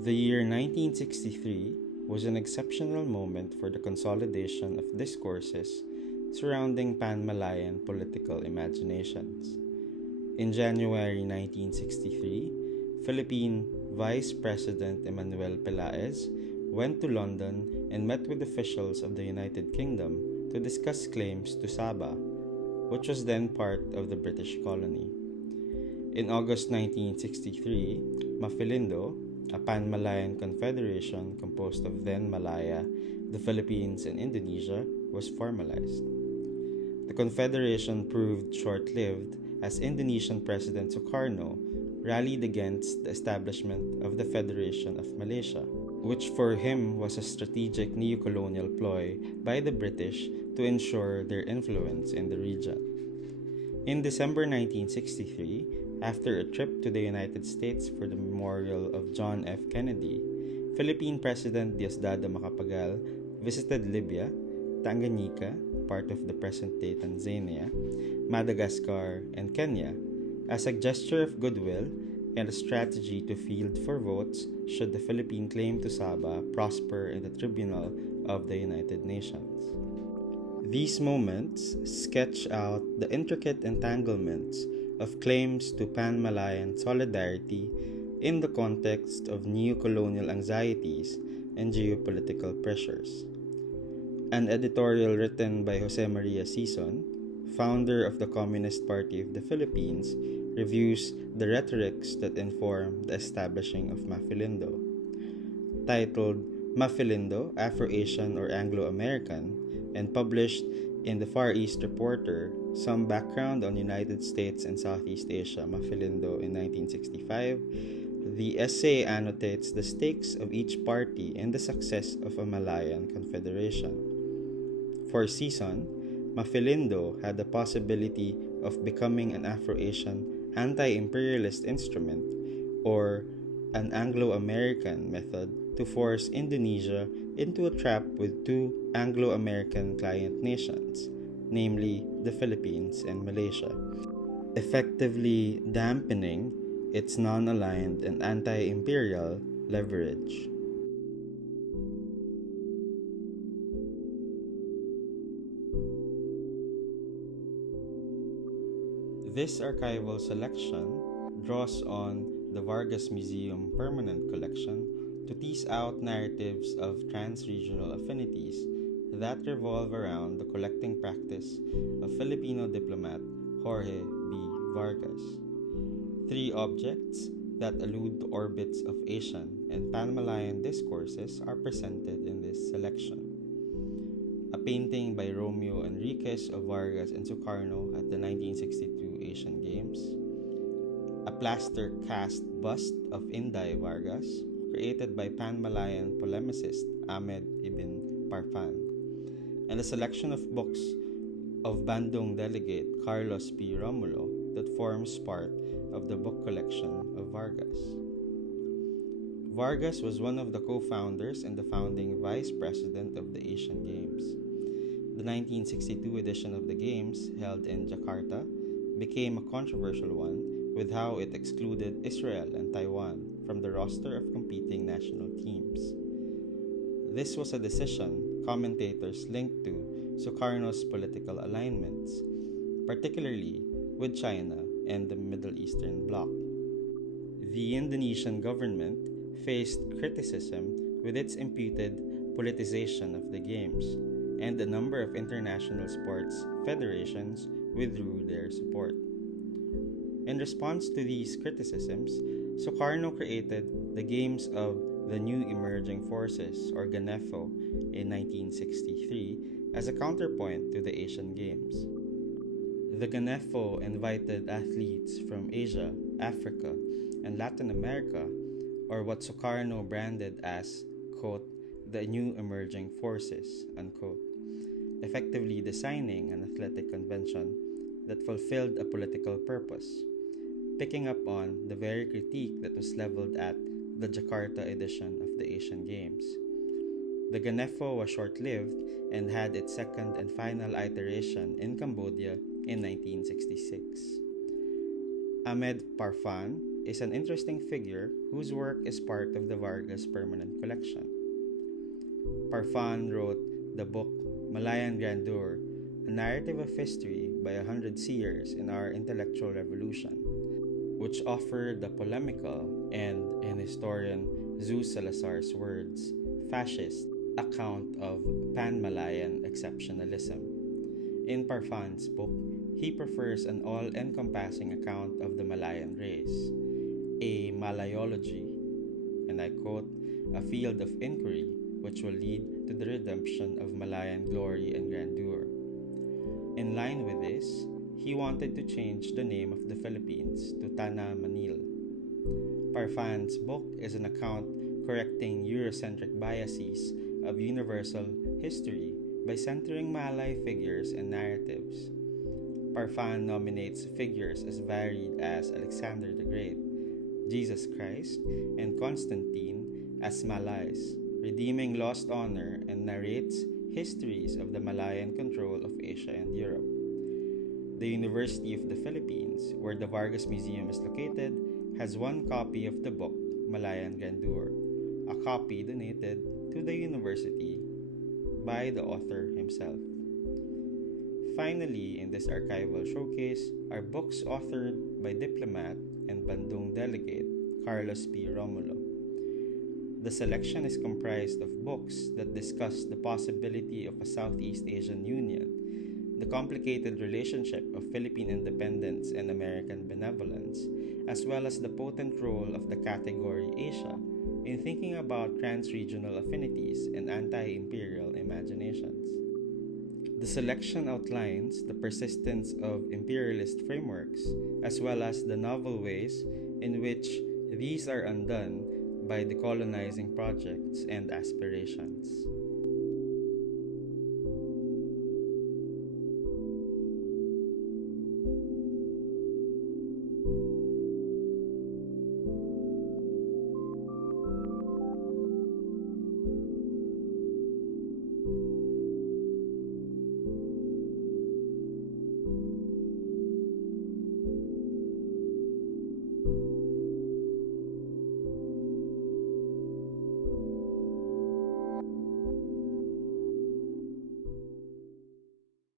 The year 1963 was an exceptional moment for the consolidation of discourses surrounding Pan-Malayan political imaginations. In January 1963, Philippine Vice President Emmanuel Pelaez went to London and met with officials of the United Kingdom to discuss claims to Sabah, which was then part of the British colony. In August 1963, Maphilindo, a Pan-Malayan confederation composed of then Malaya, the Philippines, and Indonesia, was formalized. The confederation proved short-lived as Indonesian President Sukarno rallied against the establishment of the Federation of Malaysia, which for him was a strategic neo-colonial ploy by the British to ensure their influence in the region. In December 1963, after a trip to the United States for the memorial of John F. Kennedy, Philippine President Diosdado Macapagal visited Libya, Tanganyika, part of the present-day Tanzania, Madagascar, and Kenya as a gesture of goodwill and a strategy to field for votes should the Philippine claim to Sabah prosper in the Tribunal of the United Nations. These moments sketch out the intricate entanglements of claims to Pan-Malayan solidarity in the context of neo-colonial anxieties and geopolitical pressures. An editorial written by Jose Maria Sison, founder of the Communist Party of the Philippines, reviews the rhetorics that inform the establishing of Maphilindo. Titled Maphilindo, Afro-Asian or Anglo-American, and published in the Far East Reporter, Some Background on United States and Southeast Asia, Maphilindo in 1965, the essay annotates the stakes of each party in the success of a Malayan confederation. For Sison, Maphilindo had the possibility of becoming an Afro-Asian anti-imperialist instrument or an Anglo-American method to force Indonesia into a trap with two Anglo-American client nations, namely the Philippines and Malaysia, effectively dampening its non-aligned and anti-imperial leverage. This archival selection draws on the Vargas Museum Permanent Collection to tease out narratives of trans-regional affinities that revolve around the collecting practice of Filipino diplomat Jorge B. Vargas. Three objects that allude to orbits of Asian and Pan-Malayan discourses are presented in this selection. A painting by Romeo Enriquez of Vargas and Sukarno at the 1962 Asian Games, a plaster cast bust of Inday Vargas, created by Pan-Malayan polemicist Ahmed Ibn Parfan, and a selection of books of Bandung delegate Carlos P. Romulo that forms part of the book collection of Vargas. Vargas was one of the co-founders and the founding vice president of the Asian Games. The 1962 edition of the Games, held in Jakarta, became a controversial one with how it excluded Israel and Taiwan from the roster of competing national teams. This was a decision commentators linked to Sukarno's political alignments, particularly with China and the Middle Eastern bloc. The Indonesian government faced criticism with its imputed politicization of the Games, and a number of international sports federations withdrew their support. In response to these criticisms, Sukarno created the Games of the New Emerging Forces, or GANEFO, in 1963 as a counterpoint to the Asian Games. The GANEFO invited athletes from Asia, Africa, and Latin America, or what Sukarno branded as, quote, the New Emerging Forces, unquote, effectively designing an athletic convention that fulfilled a political purpose, picking up on the very critique that was leveled at the Jakarta edition of the Asian Games. The GANEFO was short-lived and had its second and final iteration in Cambodia in 1966. Ahmed Parfan is an interesting figure whose work is part of the Vargas Permanent Collection. Parfan wrote the book Malayan Grandeur, a narrative of history by 100 seers in our intellectual revolution, which offered the polemical and, in historian Zeus Salazar's words, fascist account of pan-Malayan exceptionalism. In Parfan's book, he prefers an all-encompassing account of the Malayan race, a Malayology, and I quote, a field of inquiry which will lead to the redemption of Malayan glory and grandeur. In line with this, he wanted to change the name of the Philippines to Tanah Manil. Parfan's book is an account correcting Eurocentric biases of universal history by centering Malay figures and narratives. Parfan nominates figures as varied as Alexander the Great, Jesus Christ, and Constantine as Malays, redeeming lost honor, and narrates histories of the Malayan control of Asia and Europe. The University of the Philippines, where the Vargas Museum is located, has one copy of the book Malayan Grandeur, a copy donated to the university by the author himself. Finally, in this archival showcase are books authored by diplomat and Bandung delegate Carlos P. Romulo. The selection is comprised of books that discuss the possibility of a Southeast Asian Union, the complicated relationship of Philippine independence and American benevolence, as well as the potent role of the category Asia in thinking about trans-regional affinities and anti-imperial imaginations. The selection outlines the persistence of imperialist frameworks, as well as the novel ways in which these are undone by decolonizing projects and aspirations.